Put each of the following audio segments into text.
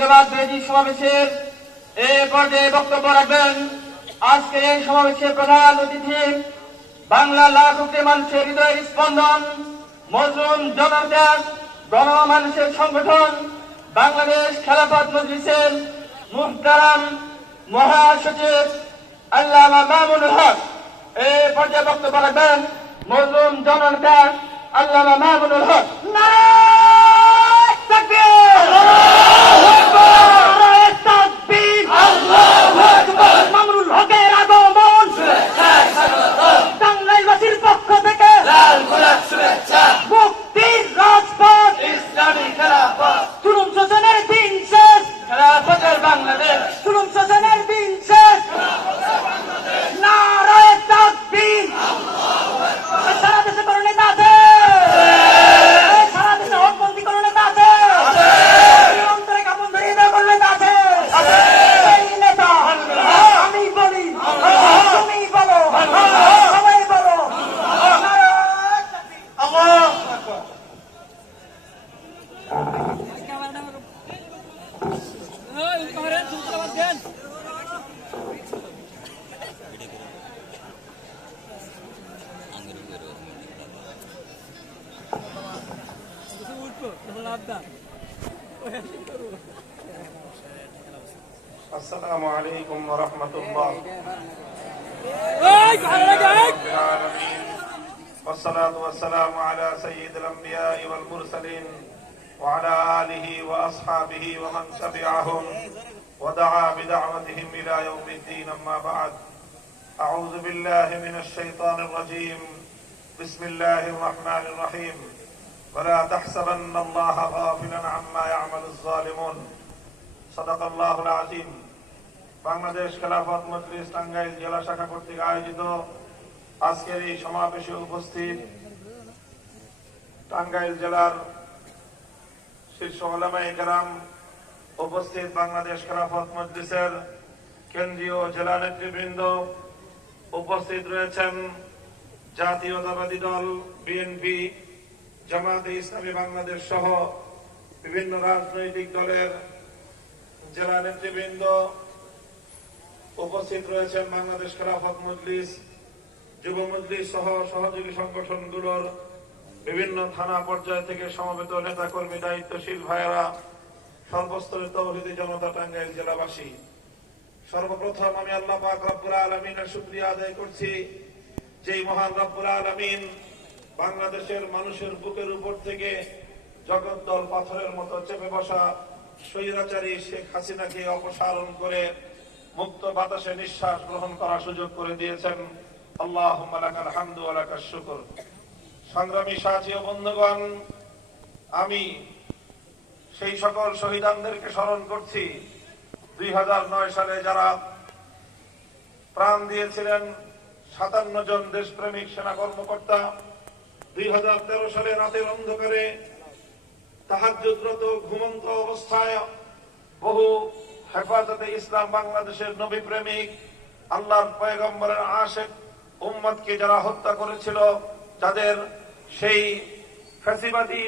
জামাত বিরোধী সমাবেশের এ পর্যায়ে বক্তব্য রাখবেন। আজকে এই সমাবেশের প্রধান অতিথি বাংলা লাখ মানুষের হৃদয়ের স্পন্দন, মজলুম জনতা গণমানুষের সংগঠন, বাংলাদেশ খেলাফত মজলিসের মুহতারাম মহাসচিব আল্লামা মামুনুল হক। এ পর্যায়ে বক্তব্য রাখবেন মজলুম জনতা আল্লামা মামুনুল হক। নারায় তাকবীর! মামুনুল হকের আগমন! টাঙ্গাইলবাসীর পক্ষ থেকে মুক্তির রাজপথ। জুলুম শোষণের السلام عليكم ورحمة الله. والصلاة والسلام على سيد الأنبياء والمرسلين وعلى آله وأصحابه ومن تبعهم ودعا بدعوتهم إلى يوم الدين أما بعد. أعوذ بالله من الشيطان الرجيم. بسم الله الرحمن الرحيم. ولا تحسبن الله غافلا عما يعمل الظالمون صدق الله العظيم বাংলাদেশ খেলাফত মজলিস টাঙ্গাইল জেলা শাখা কর্তৃক আয়োজিত আজকের এই সমাবেশে উপস্থিত টাঙ্গাইল জেলার শীর্ষ ওলামায়ে কেরাম উপস্থিত বাংলাদেশ খেলাফত মজলিসের কেন্দ্রীয় জেলা নেতৃবৃন্দ উপস্থিত রয়েছেন জাতীয়তাবাদী দল বিএনপি জামাতে ইসলামী বাংলাদেশ সহ বিভিন্ন রাজনৈতিক দলের জেলা নেতৃবৃন্দ উপস্থিত রয়েছেন বাংলাদেশ খেলাফত মজলিস, যুব মজলিস সহ সহযোগী সংগঠনগুলোর বিভিন্ন থানা পর্যায় থেকে সমবেত নেতা কর্মী দায়িত্বশীল ভাইয়েরা, সর্বস্তরের তৌহিদি জনতা টাঙ্গাইল জেলাবাসী। সর্বপ্রথম আমি আল্লাহ পাক আলমিনের শুক্রিয়া আদায় করছি, যেই মহান রব্বুল আলমিন বাংলাদেশের মানুষের বুকের উপর থেকে জগদ্দল পাথরের মতো চেপে বসা স্বৈরাচারী শেখ হাসিনাকে অপসারণ করে মুক্ত বাতাসে নিঃশ্বাস গ্রহণ করার সুযোগ করে দিয়েছেন। আল্লাহ হামদু আলাকার শুকর। সংগ্রামী সাথী ও বন্ধুগণ, আমি সেই সকল শহীদানদেরকে স্মরণ করছি। দুই হাজার নয় সালে যারা প্রাণ দিয়েছিলেন সাতান্ন জন দেশপ্রেমিক সেনা কর্মকর্তা দুই হাজার তেরো সালে রাতের অন্ধকারে তাহাজ্জুদরত ঘুমন্ত অবস্থায় বহু হেফাজতে ইসলাম বাংলাদেশের নবী প্রেমিক, আল্লাহর পয়গম্বরের আশেক উম্মতকে যারা হত্যা করেছিল, যাদের সেই ফ্যাসিবাদী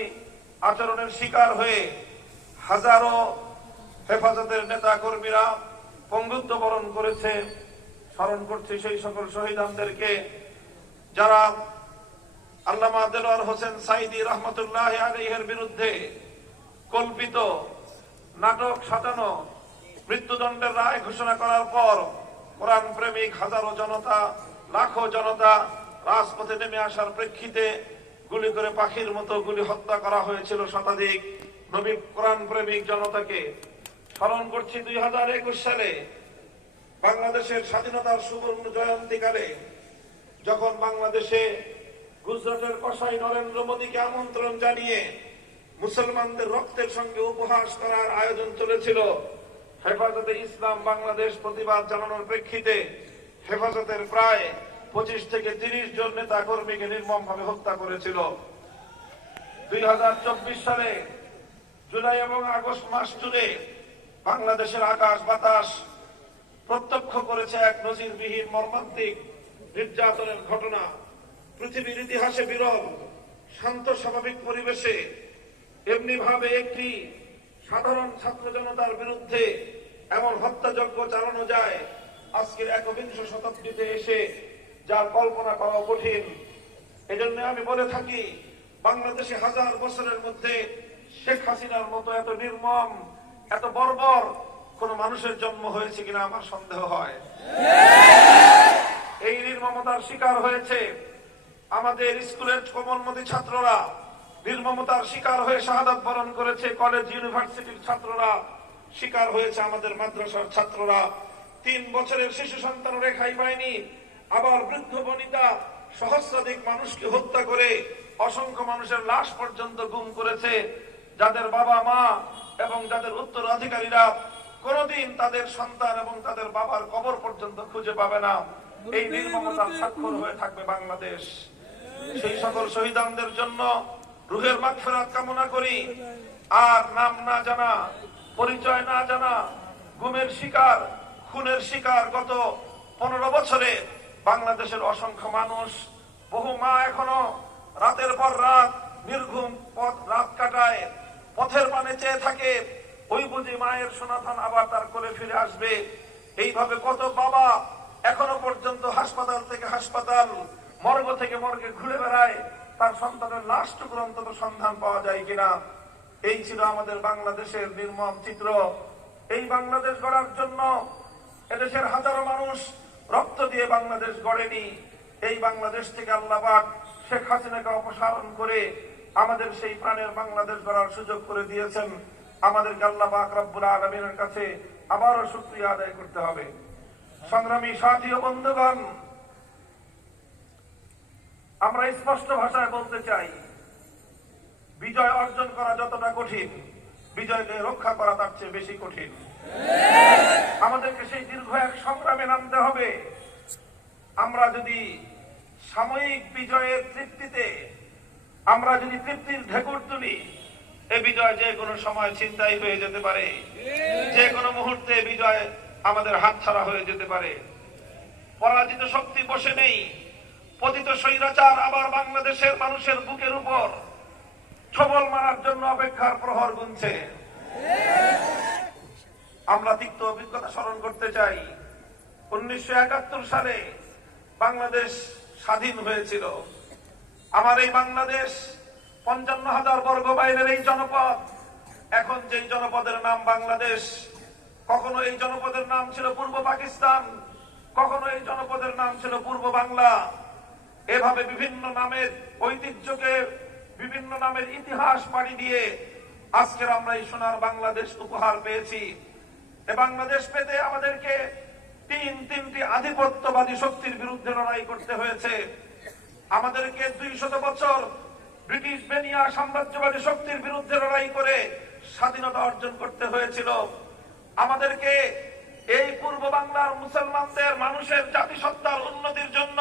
আচরণের শিকার হয়ে হাজারো হেফাজতের নেতা কর্মীরা পঙ্গুত্ব বরণ করেছে, স্মরণ করছি সেই সকল শহীদানদেরকে, যারা আল্লামা দেলোয়ার হোসেন সাইদি রহমতুল্লাহ আলহের বিরুদ্ধে কল্পিত নাটক সাজানো মৃত্যুদণ্ডের রায় ঘোষণা করার পর কোরআন প্রেমিক হাজারো জনতা, লাখো জনতা রাজপথে নেমে আসার প্রেক্ষিতে গুলি করে পাখির মতো গুলি হত্যা করা হয়েছিল শতাধিক। নবী কোরআন প্রেমিক জনতাকে স্মরণ করছি, দুই হাজার একুশ সালে বাংলাদেশের স্বাধীনতার সুবর্ণ জয়ন্তীকালে যখন বাংলাদেশে গুজরাটের কসাই নরেন্দ্র মোদীকে আমন্ত্রণ জানিয়ে মুসলমানদের রক্তের সঙ্গে উপহাস করার আয়োজন চলেছিল। হেফাজতে ইসলাম বাংলাদেশ প্রতিবাদ জানানোর প্রেক্ষিতে হেফাজতের প্রায় পঁচিশ থেকে তিরিশ জন নেতা কর্মীকে নির্মম ভাবে হত্যা করেছিল। দুই হাজার চব্বিশ সালে জুলাই এবং আগস্ট মাস জুড়ে বাংলাদেশের আকাশ বাতাস প্রত্যক্ষ করেছে এক নজিরবিহীন মর্মান্তিক নির্যাতনের ঘটনা। পৃথিবীর ইতিহাসে বিরল, শান্ত, স্বাভাবিক পরিবেশে এমনি ভাবে একটি সাধারণ ছাত্র জনতার বিরুদ্ধে এমন হত্যাযজ্ঞ চালানো যায়, আজকের একবিংশ শতাব্দীতে এসে যার কল্পনা করা কঠিন। এজন্য আমি বলে থাকি, বাংলাদেশে হাজার বছরের মধ্যে শেখ হাসিনার মতো এত নির্মম, এত বর্বর কোন মানুষের জন্ম হয়েছে কিনা আমার সন্দেহ হয়। এই নির্মমতার শিকার হয়েছে আমাদের স্কুলের কোমলমতি ছাত্ররা নির্মমতার শিকার হয়ে শাহাদাত বরণ করেছে, কলেজ, ইউনিভার্সিটির ছাত্ররা শিকার হয়েছে আমাদের মাদ্রাসার ছাত্ররা। তিন বছরের শিশু সন্তান রেখাই পায়নি। আবার বৃদ্ধ বনিতা সহস্রাধিক মানুষকে হত্যা করে অসংখ্য মানুষের লাশ পর্যন্ত গুম করেছে। যাদের বাবা মা এবং যাদের উত্তরাধিকারীরা কোনদিন তাদের সন্তান এবং তাদের বাবার কবর পর্যন্ত খুঁজে পাবে না। এই নির্মমতার স্বাক্ষর হয়ে থাকবে বাংলাদেশ। সেই সকল শহীদানদের জন্য রুহের মাগফিরাত কামনা করি। আর নাম না জানা, পরিচয় না জানা, গুমের শিকার, খুনের শিকার গত পনেরো বছরে বাংলাদেশের অসংখ্য মানুষ, বহু মা এখনও রাতের পর রাত নির্ঘুম পথ রাত কাটায়, পথের পানে চেয়ে থাকে, ওই বুঝি মায়ের সনাতন আবার তার কোলে ফিরে আসবে। এইভাবে কত বাবা এখনও পর্যন্ত হাসপাতাল থেকে হাসপাতাল মর্গ থেকে মর্গে ঘুরে বেড়ায়, তার সন্তানের লাশটুকুর অন্তত সন্ধান পাওয়া যায় কিনা? এই ছিল আমাদের বাংলাদেশের নির্মম চিত্র। এই বাংলাদেশ গড়ার জন্য এদেশের হাজারো মানুষ রক্ত দিয়ে বাংলাদেশ গড়েনি। এই বাংলাদেশ থেকে আল্লাহবাক শেখ হাসিনাকে অপসারণ করে আমাদের সেই প্রাণের বাংলাদেশ গড়ার সুযোগ করে দিয়েছেন। আমাদেরকে আল্লাহ পাক রব্বুল আলমিনের কাছে আবারও শুক্রিয়া আদায় করতে হবে। সংগ্রামী সাথী ও বন্ধুগণ আমরা স্পষ্ট ভাষায় বলতে চাই, বিজয় অর্জন করা যতটা কঠিন, বিজয়কে রক্ষা করা তার চেয়ে বেশি কঠিন। আমাদেরকে সেই দীর্ঘ এক সংগ্রামে নামতে হবে। আমরা যদি সাময়িক বিজয়ের তৃপ্তিতে, আমরা যদি তৃপ্তির ঢেকুর তুলি, এ বিজয় যে কোনো সময় চিন্তাই হয়ে যেতে পারে। যে কোনো মুহূর্তে বিজয় আমাদের হাতছাড়া হয়ে যেতে পারে। পরাজিত শক্তি বসে নেই। পতিত স্বৈরাচার আবার বাংলাদেশের মানুষের বুকের উপর ছবল মারার জন্য অপেক্ষার প্রহর গুনছে। আমরা তিক্ত অভিজ্ঞতা স্মরণ করতে চাই। উনিশশো একাত্তর সালে বাংলাদেশ স্বাধীন হয়েছিল। আমার এই বাংলাদেশ পঞ্চান্ন হাজার বর্গ বাইরের এই জনপদ, এখন যে জনপদের নাম বাংলাদেশ, কখনো এই জনপদের নাম ছিল পূর্ব পাকিস্তান, কখনো এই জনপদের নাম ছিল পূর্ব বাংলা। এভাবে বিভিন্ন নামের ঐতিহ্যকে, বিভিন্ন নামের ইতিহাস পাড়ি দিয়ে আজকের আমরা এই সোনার বাংলাদেশ উপহার পেয়েছি। এ বাংলাদেশ পেতে আমাদেরকে তিন, তিনটি আধিপত্যবাদী শক্তির বিরুদ্ধে লড়াই করতে হয়েছে। আমাদেরকে দুই শত বছর ব্রিটিশ বেনিয়া সাম্রাজ্যবাদী শক্তির বিরুদ্ধে লড়াই করে স্বাধীনতা অর্জন করতে হয়েছিল। আমাদেরকে এই পূর্ব বাংলার মুসলমানদের, মানুষের জাতিসত্তার উন্নতির জন্য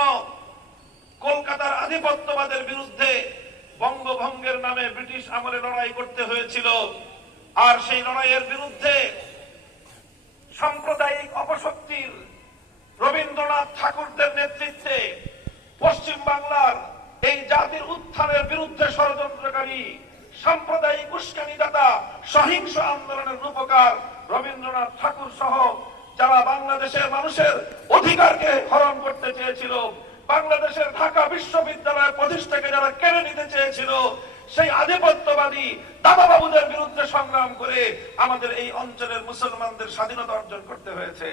কলকাতার আধিপত্যবাদের বিরুদ্ধে বঙ্গভঙ্গের নামে ব্রিটিশ আমলে লড়াই করতে হয়েছিল। আর সেই লড়াইয়ের বিরুদ্ধে সাম্প্রদায়িক অপশক্তির রবীন্দ্রনাথ ঠাকুরদের নেতৃত্বে পশ্চিম বাংলার এই জাতির উত্থানের বিরুদ্ধে ষড়যন্ত্রকারী সাম্প্রদায়িক উস্কানিদাতা সহিংস আন্দোলনের রূপকার রবীন্দ্রনাথ ঠাকুর সহ যারা বাংলাদেশের মানুষের অধিকারকে হরণ করতে চেয়েছিল বাংলাদেশের ঢাকা বিশ্ববিদ্যালয়ের প্রতিষ্ঠাকে যারা কেড়ে নিতে চেয়েছিল, সেই আধিপত্যবাদী দাদা বাবুদের বিরুদ্ধে সংগ্রাম করে আমাদের এই অঞ্চলের মুসলমানদের স্বাধীনতা অর্জন করতে হয়েছে।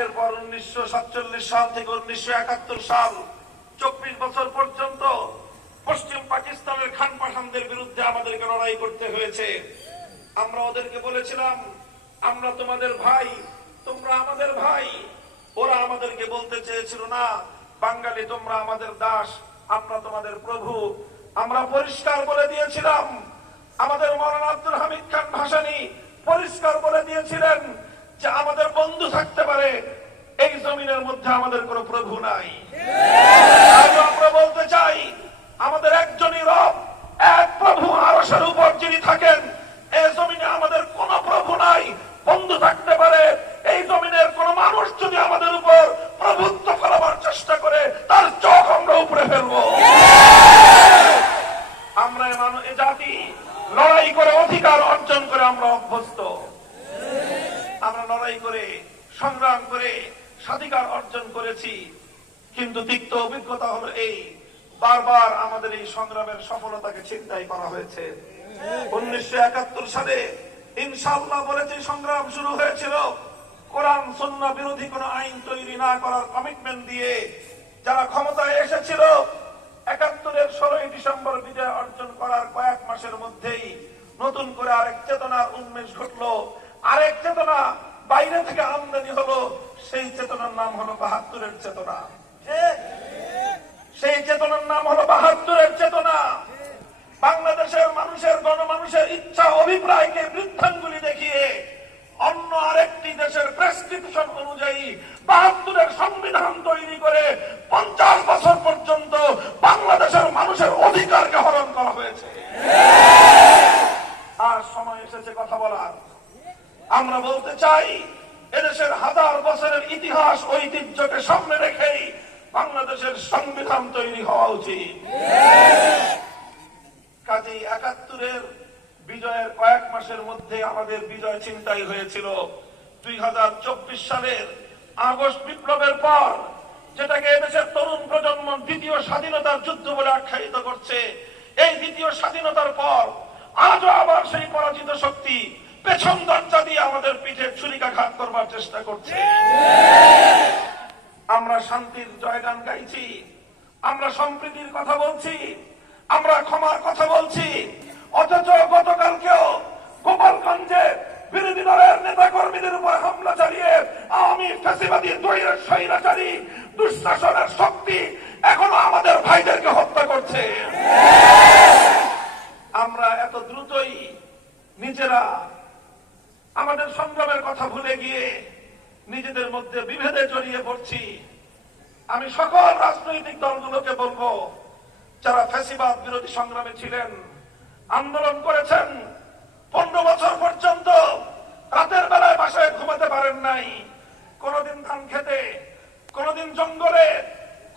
এরপর উনিশশো সাতচল্লিশ সাল থেকে উনিশশো একাত্তর সাল, চব্বিশ বছর পর্যন্ত পশ্চিম পাকিস্তানের খান পাঠানদের বিরুদ্ধে আমাদেরকে লড়াই করতে হয়েছে। আমরা ওদেরকে বলেছিলাম, আমরা তোমাদের ভাই, তোমরা আমাদের ভাই। ওরা আমাদেরকে বলতে চেয়েছিল, না, বাঙালি, তোমরা আমাদের দাস, আমরা তোমাদের প্রভু। আমরা পরিষ্কার বলে দিয়েছিলাম, আমাদের মৌলানা আব্দুল হামিদ খান ভাসানি পরিষ্কার বলে দিয়েছিলেন যে আমাদের বন্ধু থাকতে পারে, এই জমিনের মধ্যে আমাদের কোনো প্রভু নাই। আমরা বলতে চাই, আমাদের একজনই রব, এক প্রভু আরসের উপর যিনি থাকেন এই জমিনে আমাদের কোনো প্রভু নাই, বন্ধু থাকতে পারে। মানুষ আমাদের উপর প্রভুত্ব করাবার চেষ্টা করে, তার চোখ আমরা উপরে ফেলব। আমরা এ জাতি, লড়াই করে অধিকার অর্জন অভ্যস্ত। আমরা লড়াই করে, সংগ্রাম করে স্বাধিকার অর্জন করেছি, কিন্তু তিক্ত অভিজ্ঞতা হলো এই, বারবার আমাদের এই সংগ্রামের সফলতাকে চিন্তাই করা হয়েছে। উনিশশো একাত্তর সালে ইনশাল্লাহ বলে যে সংগ্রাম শুরু হয়েছিল কোরআন, সন্না বিরোধী কোন আইন তৈরি না করার কমিটমেন্ট দিয়ে যারা ক্ষমতায় এসেছিল, একাত্তরের ষোলোই ডিসেম্বর বিজয় অর্জন করার কয়েক মাসের মধ্যেই নতুন করে আরেক চেতনার উন্মেষ ঘটলো। আরেক চেতনা বাইরে থেকে আমদানি হলো, সেই চেতনার নাম হলো বাহাত্তরের চেতনা। সেই চেতনার নাম হলো বাহাত্তরের চেতনা। বাংলাদেশের মানুষের, গণমানুষের ইচ্ছা, অভিপ্রায়কে বৃদ্ধাঙ্গুলি দেখিয়ে অন্য আরেকটি দেশের প্রেসক্রিপশন অনুযায়ী বাহাত্তরের সংবিধান তৈরি করে পঞ্চাশ বছর পর্যন্ত বাংলাদেশের মানুষের অধিকারকে হরণ করা হয়েছে। আর সময় এসেছে কথা বলার। আমরা বলতে চাই, এদেশের হাজার বছরের ইতিহাস, ঐতিহ্যকে সামনে রেখেই বাংলাদেশের সংবিধান তৈরি হওয়া উচিত কাজেই একাত্তরের বিজয়ের কয়েক মাসের মধ্যে চিন্তাই হয়েছিল। দুই হাজার চব্বিশ সালের আগস্ট বিপ্লবের পর যেটাকে এদেশের তরুণ প্রজন্ম দ্বিতীয় স্বাধীনতার যুদ্ধ বলে আখ্যায়িত করছে, এই দ্বিতীয় স্বাধীনতার পর আজও আবার সেই পরাজিত শক্তি পেছন দরজা দিয়ে আমাদের পিঠে ছুরিকাঘাত করবার চেষ্টা করছে। আমরা শান্তির জয়গান গাইছি, আমরা সম্প্রীতির কথা বলছি, আমরা ক্ষমার কথা বলছি, অথচ গতকালকেও গোপালগঞ্জে বিরোধী দলের নেতা কর্মীদের উপর হামলা চালিয়ে আওয়ামী ফ্যাসিবাদী দৈরের স্বৈরাচারী দুঃশাসনের শক্তি এখনও আমাদের ভাইদেরকে হত্যা করছে। আমরা এত দ্রুতই নিজেরা আমাদের সংগ্রামের কথা ভুলে গিয়ে নিজেদের মধ্যে বিভেদে জড়িয়ে পড়ছি। আমি সকল রাজনৈতিক দলগুলোকে বলব, যারা ফ্যাসিবাদ বিরোধী সংগ্রামে ছিলেন, আন্দোলন করেছেন পনেরো বছর পর্যন্ত রাতের বেলায় বাসায় ঘুমাতে পারেন নাই। কোনদিন ধান খেতে, কোনদিন জঙ্গলে,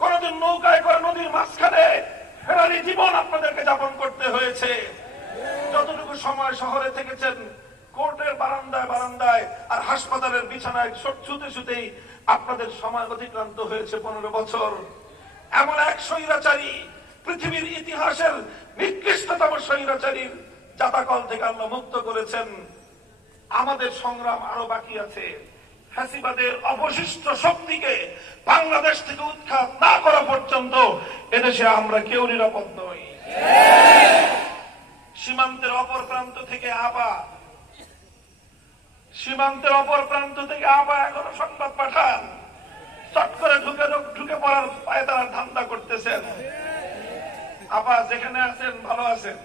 কোনদিন নৌকায় করে নদীর মাঝখানে ফেরারি জীবন আপনাদেরকে যাপন করতে হয়েছে। যতটুকু সময় শহরে থেকেছেন, কোর্টের বারান্দায় বারান্দায় আর হাসপাতালের বিছানায় ছুতে ছুতেই আপনাদের সময় অতিক্রান্ত হয়েছে পনেরো বছর। এমন এক স্বৈরাচারী, পৃথিবীর ইতিহাসের নিকৃষ্টতম স্বৈরাচারীর জাতাকল থেকে আল্লাহ মুক্ত করেছেন। আমাদের সংগ্রাম আরও বাকি আছে। ফ্যাসিবাদের অবশিষ্ট শক্তিকে বাংলাদেশ থেকে উৎখাত না করা পর্যন্ত এদেশে আমরা কেউ নিরাপদ নই। সীমান্তের অপর প্রান্ত থেকে আবা। সীমান্তের অপর প্রান্ত থেকে আবা এখনও সংবাদ পাঠান। চট করে ঢুকে ঢুকে পড়ার পায়ে তারা ধান্দা করতেছেন। আপা যেখানে আছেন, ভালো আছেন।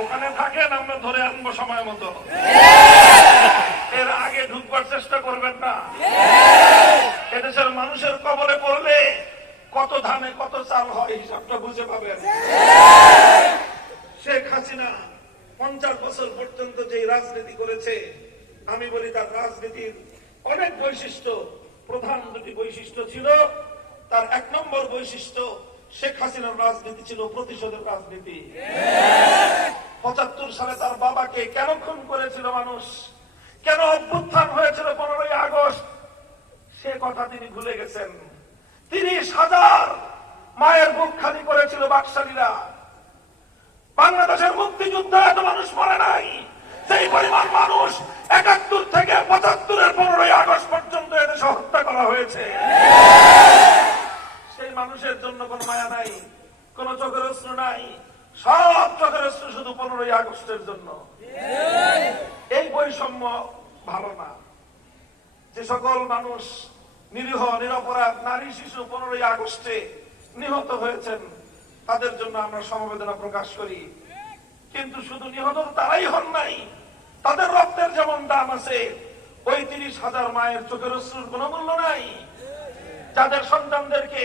ওখানে থাকেন আমরা ধরে আনব সময় মতো। এর আগে ঢুকবার চেষ্টা করবেন না। এদেশের মানুষের কবরে পড়লে কত ধানে কত চাল হয় হিসাবটা বুঝে পাবেন। শেখ হাসিনা পঞ্চাশ বছর পর্যন্ত যে রাজনীতি করেছে, আমি বলি তার রাজনীতির অনেক বৈশিষ্ট্য। প্রধান দুটি বৈশিষ্ট্য ছিল, তার এক নম্বর বৈশিষ্ট্য শেখ হাসিনার রাজনীতি ছিল প্রতিশোধের রাজনীতি। পঁচাত্তর সালে তার বাবাকে কেন খুন করেছিল মানুষ? কেন অভ্যুত্থান হয়েছিল পনেরোই আগস্ট? সে কথা তিনি ভুলে গেছেন। তিরিশ হাজার মায়ের বুক খালি করেছিল বাকশালীরা। বাংলাদেশের মুক্তিযুদ্ধে এত মানুষ মরে নাই। সেই পরিমাণ মানুষ একাত্তর থেকে পঁচাত্তরের পনেরোই আগস্ট পর্যন্ত এদেশে হত্যা করা হয়েছে। মানুষের জন্য কোন মায়া নাই, কোন চোখের অস্ত্র নাই, সব চোখের অস্ত্র শুধু পনেরোই আগস্টের জন্য। এই বৈষম্য ভালো না। যে সকল মানুষ নিরীহ, নিরপরাধ, নারী, শিশু পনেরোই আগস্টে নিহত হয়েছেন, তাদের জন্য আমরা সমবেদনা প্রকাশ করি। কিন্তু শুধু নিহত তারাই হন নাই, তাদের রক্তের যেমন দাম আছে ওই তিরিশ হাজার মায়ের চোখের অশ্রুর কোনো মূল্য নাই। যাদের সন্তানদেরকে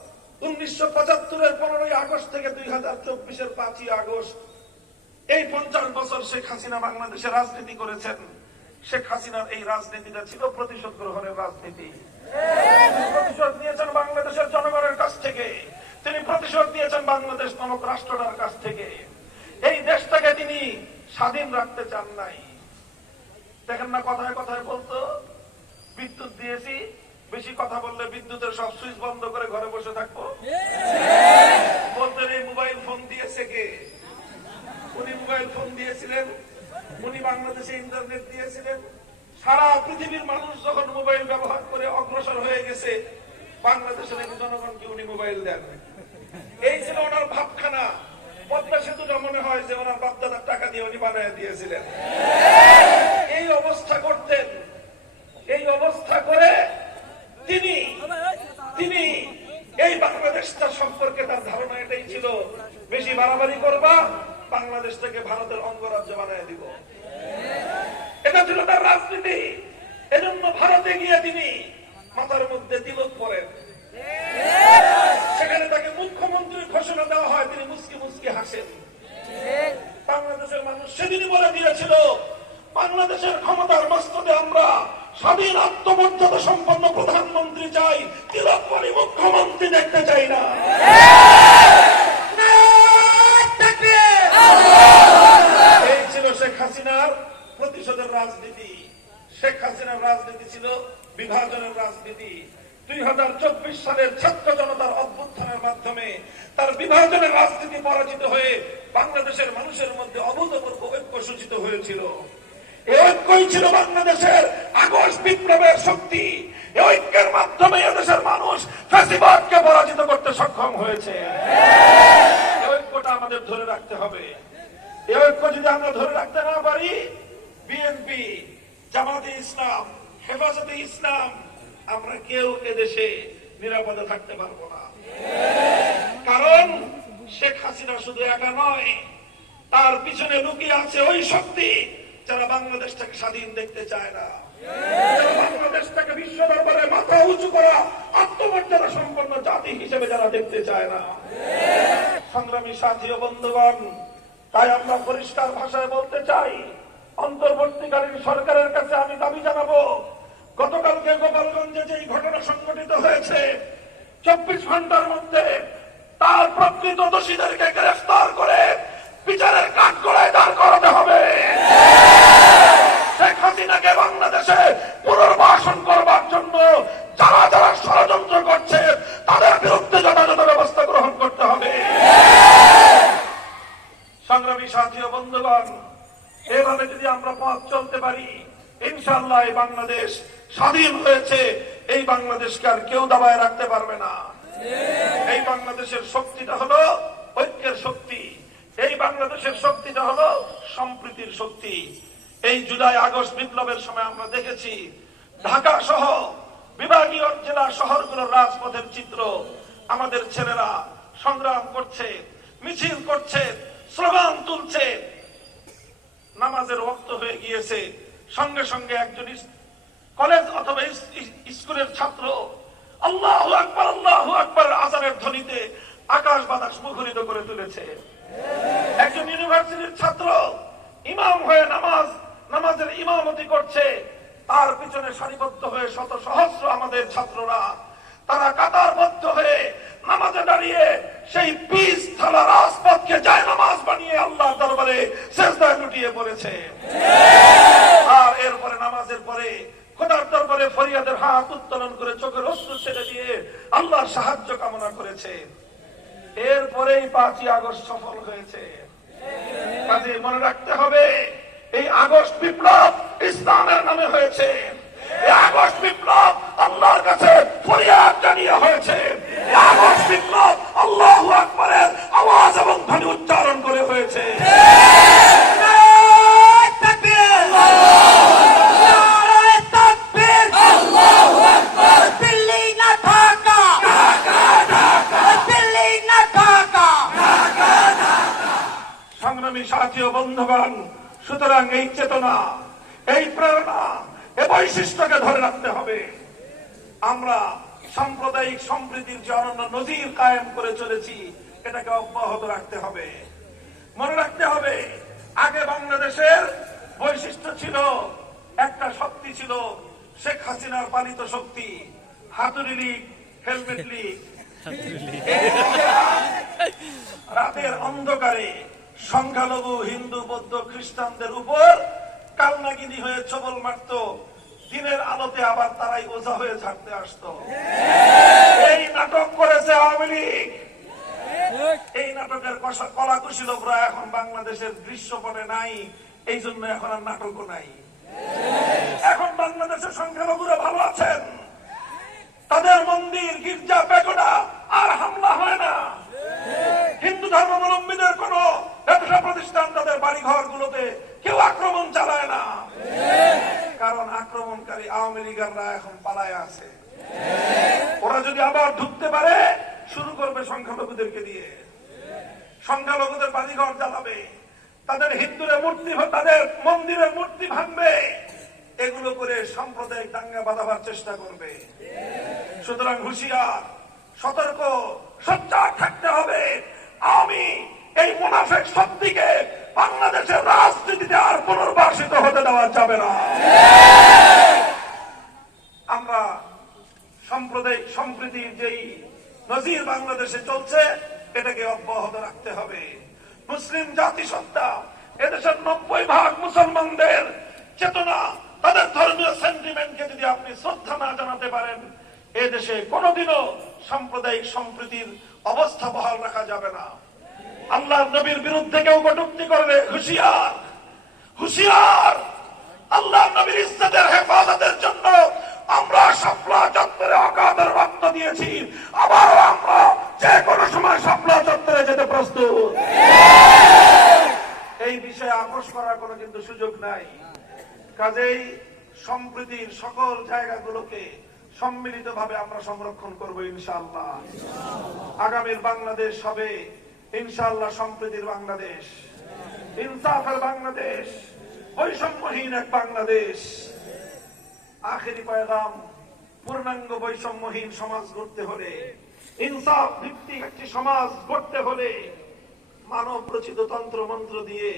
উনিশশো পঁচাত্তরের পনেরোই আগস্ট থেকে দুই হাজার চব্বিশের পাঁচই আগস্ট এই পঞ্চাশ বছর শেখ হাসিনা বাংলাদেশে রাজনীতি করেছেন। শেখ হাসিনার এই রাজনীতিটা ছিল প্রতিশোধ গ্রহণের রাজনীতি। প্রতিশোধ নিয়েছেন বাংলাদেশের জনগণের কাছ থেকে। তিনি প্রতিশোধ নিয়েছেন বাংলাদেশ নামক রাষ্ট্রটার কাছ থেকে। এই দেশটাকে তিনি স্বাধীন রাখতে চান নাই। দেখেন না কথায় কথায় বলতো, বিদ্যুৎ দিয়েছি বেশি কথা বললে বিদ্যুতের সব সুইচ বন্ধ করে ঘরে বসে থাকব? বলতেন এই মোবাইল ফোন দিয়েছে কে? উনি মোবাইল ফোন দিয়েছিলেন, উনি বাংলাদেশে ইন্টারনেট দিয়েছিলেন। সারা পৃথিবীর মানুষ যখন মোবাইল ব্যবহার করে অগ্রসর হয়ে গেছে, বাংলাদেশের নাকি জনগণকে উনি মোবাইল দেন। এই ছিল ওনার ভাবখানা। পদ্মা সেতুটা মনে হয় যে ওনার বাপদাদার টাকা দিয়ে উনি বানিয়ে দিয়েছিলেন এই অবস্থা করতেন এই অবস্থা করে তিনি তিনি এই বাংলাদেশটা সম্পর্কে তার ধারণা এটাই ছিল বেশি বাড়াবাড়ি করবা বাংলাদেশটাকে ভারতের অঙ্গরাজ্য বানিয়ে দিব এটা ছিল তার রাজনীতি এজন্য ভারতে গিয়ে তিনি মাথার মধ্যে তিলক পরেন সেখানে তাকে মুখ্যমন্ত্রীর ঘোষণা দেওয়া হয় তিনি মুসকি মুসকি হাসেন বাংলাদেশের মানুষ সেদিনই বলে দিয়েছিল বাংলাদেশের ক্ষমতার মস্তদে আমরা স্বাধীন আত্মমর্যাদা সম্পন্ন প্রধানমন্ত্রী চাই তিলক পরে মুখ্যমন্ত্রী দেখতে চাই না এই ছিল শেখ হাসিনার প্রতিশোধের রাজনীতি শেখ হাসিনার রাজনীতি ছিল বিভাজনের রাজনীতি দুই হাজার সালের ছাত্র জনতার অভ্যুত্থানের মাধ্যমে তার বিভাজনের রাজনীতি পরাজিত হয়ে বাংলাদেশের মানুষের মধ্যে অভূতপূর্ব ঐক্য সূচিত হয়েছিল। ঐক্যই ছিল বাংলাদেশের আগস্ট বিপ্লবের শক্তি। ঐক্যের মাধ্যমে এদেশের মানুষ ফ্যাসিবাদকে পরাজিত করতে সক্ষম হয়েছে। ঐক্যটা আমাদের ধরে রাখতে হবে। এই ঐক্য যদি আমরা ধরে রাখতে না পারি, বিএনপি, জামাতে ইসলাম, হেফাজতে ইসলাম, আমরা কেউ এদেশে নিরাপদে থাকতে পারব না। কারণ শেখ হাসিনা শুধু একা নয়, তার পিছনে লুকিয়ে আছে ওই শক্তি যারা বাংলাদেশটাকে স্বাধীন দেখতে চায় না। বাংলাদেশটাকে বিশ্ব দরবারে মাথা উঁচু করা সম্পন্ন জাতি হিসেবে যারা দেখতে চায় না। সংগ্রামী তাই আমরা পরিষ্কার ভাষায় বলতে চাই, অন্তর্বর্তীকালীন সরকারের কাছে আমি দাবি জানাব গতকালকে গোপালগঞ্জে যে ঘটনা সংঘটিত হয়েছে, চব্বিশ ঘণ্টার মধ্যে তার প্রকৃত দোষীদেরকে গ্রেফতার করে বিচারের কাঠ করায় দাঁড় করাতে হবে। বাংলাদেশে পুনর্বাসন করবার জন্য যারা যারা ষড়যন্ত্র করছে, তাদের বিরুদ্ধে যথাযথ ব্যবস্থা গ্রহণ করতে হবে। সংগ্রামী সাথী বন্ধুগণ, এভাবে যদি আমরা পথ চলতে পারি ইনশাল্লাহ বাংলাদেশ স্বাধীন হয়েছে, এই বাংলাদেশকে আর কেউ দাবায় রাখতে পারবে না। এই বাংলাদেশের শক্তিটা হলো ঐক্যের শক্তি। এই বাংলাদেশের শক্তিটা হলো সম্প্রীতির শক্তি। এই জুলাই, আগস্ট বিপ্লবের সময় আমরা দেখেছি, ঢাকা সহ বিভাগীয় জেলা শহরগুলোর রাজপথের চিত্র। আমাদের ছেলেরা সংগ্রাম করছে, মিছিল করছে, স্লোগান তুলছে। নামাজের রক্ত হয়ে গিয়েছে। সঙ্গে সঙ্গে একজন কলেজ অথবা স্কুলের ছাত্র, আল্লাহ আকবর আল্লাহ আকবর আজানের ধ্বনিতে আকাশ বাতাস মুখরিত করে তুলেছে। একজন ইউনিভার্সিটির ছাত্র ইমাম হয়ে নামাজ, নামাজের ইমামতি করছে। তার পিছনে সারিবদ্ধ হয়ে শত সহস্র আমাদের ছাত্ররা, তারা কাতারবদ্ধ হয়ে নামাজে দাঁড়িয়ে সেই পিস থালা রাজপথকে যায় নামাজ বানিয়ে আল্লাহ দরবারে শেষদায় লুটিয়ে পড়েছে। আর এরপরে নামাজের পরে খোদার দরবারে ফরিয়াদের হাত উত্তোলন করে চোখের অশ্রু ছেড়ে দিয়ে আল্লাহ সাহায্য কামনা করেছে। এরপরেই পাঁচই আগস্ট সফল হয়েছে। কাজে মনে রাখতে হবে, এই আগস্ট বিপ্লব ইসলামের নামে হয়েছে এই আগস্ট বিপ্লব আল্লাহর কাছে ফরিয়াদ জানিয়ে হয়েছে এই আগস্ট বিপ্লব আল্লাহ আকবরের আওয়াজ এবং ধ্বনি উচ্চারণ করে হয়েছে দিল্লি না ঢাকা দিল্লি না ঢাকা সংগ্রামী সাথী ও বন্ধুগণ সুতরাং এই চেতনা এই প্রেরণা এ বৈশিষ্ট্যকে ধরে রাখতে হবে আমরা সাম্প্রদায়িক সম্প্রীতির যে অনন্য নজির কায়েম করে চলেছি এটাকে অব্যাহত রাখতে হবে মনে রাখতে হবে আগে বাংলাদেশের বৈশিষ্ট্য ছিল একটা শক্তি ছিল শেখ হাসিনার পালিত শক্তি হাতুড়ি লীগ হেলমেট লীগ। রাতের অন্ধকারে সংখ্যালঘু হিন্দু বৌদ্ধ খ্রিস্টানদের উপর কালনাগিনী হয়ে ছবল মারত। দিনের আলোতে আবার তারাই ওঝা হয়ে ঝাড়তে আসতো। এই নাটক করেছে আওয়ামী লীগ। এই নাটকের কলা কুশীলকরা এখন বাংলাদেশের দৃশ্যপটে নাই। এই জন্য এখন আর নাটকও নাই। এখন বাংলাদেশের সংখ্যালঘুরা ভালো আছেন। তাদের মন্দির, গির্জা পেগোডা আর হামলা হয় না। হিন্দু ধর্মাবলম্বীদের কোন ব্যবসা প্রতিষ্ঠান, তাদের বাড়ি ঘর গুলোতে কেউ আক্রমণ চালায় না। কারণ আক্রমণকারী আওয়ামী লীগাররা এখন পালায় আছে। ওরা যদি আবার ঢুকতে পারে, শুরু করবে সংখ্যালঘুদেরকে দিয়ে। সংখ্যালঘুদের বাড়িঘর জ্বালাবে। তাদের হিন্দুরে মূর্তি তাদের মন্দিরের মূর্তি ভাঙবে। এগুলো করে সাম্প্রদায়িক দাঙ্গা বাঁধাবার চেষ্টা করবে। সুতরাং হুঁশিয়ার, সতর্ক সজ্জার থাকতে হবে। আমি এই মুনাফেক শক্তিকে বাংলাদেশের রাজনীতিতে আর পুনর্বাসিত হতে দেওয়া যাবে না। আমরা সাম্প্রদায়িক সম্প্রীতির যেই নজির বাংলাদেশে চলছে, এটাকে অব্যাহত রাখতে হবে। মুসলিম জাতিসত্তা এদেশের নব্বই ভাগ মুসলমানদের চেতনা, তাদের ধর্মীয় সেন্টিমেন্টকে যদি আপনি শ্রদ্ধা না জানাতে পারেন, এদেশে কোনোদিনও সাম্প্রদায়িক সম্প্রীতির অবস্থা বহাল রাখা যাবে না। আল্লাহ নবীর বিরুদ্ধে কেউ কটুক্তি করবে হুশিয়ার হুশিয়ার! আল্লাহ নবীর ইজ্জতের হেফাজতের জন্য আমরা সাপলা চত্বরে অকাদের রক্ত দিয়েছি। আবারও আমরা যে কোনো সময় সাপলা চত্বরে যেতে প্রস্তুত। এই বিষয়ে আপোষ করার কোনো কিন্তু সুযোগ নাই। কাজেই সম্প্রীতির সকল জায়গাগুলোকে সম্মিলিত ভাবে আমরা সংরক্ষণ করব ইনশাআল্লাহ। আগামীর বাংলাদেশ হবে ইনশাআল্লাহ সম্প্রীতির বাংলাদেশ। ইনসাফের বাংলাদেশ, বৈষম্যহীন এক বাংলাদেশ। আখেরি পয়গাম, পূর্ণাঙ্গ বৈষম্যহীন সমাজ গড়তে হলে, ইনসাফ ভিত্তিক একটি সমাজ গড়তে হলে মানব রচিত তন্ত্র মন্ত্র দিয়ে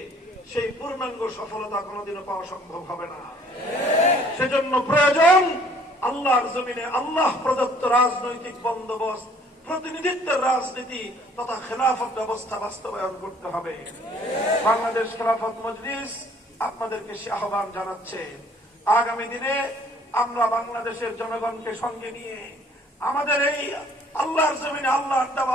সেই পূর্ণাঙ্গ সফলতা কোনোদিনও পাওয়া সম্ভব হবে না। সেজন্য প্রয়োজন আল্লাহর জমিনে আল্লাহ প্রদত্ত রাজনৈতিক বন্দোবস্ত, প্রতিনিধিত্বের রাজনীতি তথা খেলাফত ব্যবস্থা বাস্তবায়ন করতে হবে। বাংলাদেশ খেলাফত মজলিস আপনাদেরকে সে আহ্বান জানাচ্ছে। আগামী দিনে আমরা বাংলাদেশের জনগণকে সঙ্গে নিয়ে আমাদের এই আল্লাহর জমিনে আল্লাহর দেওয়া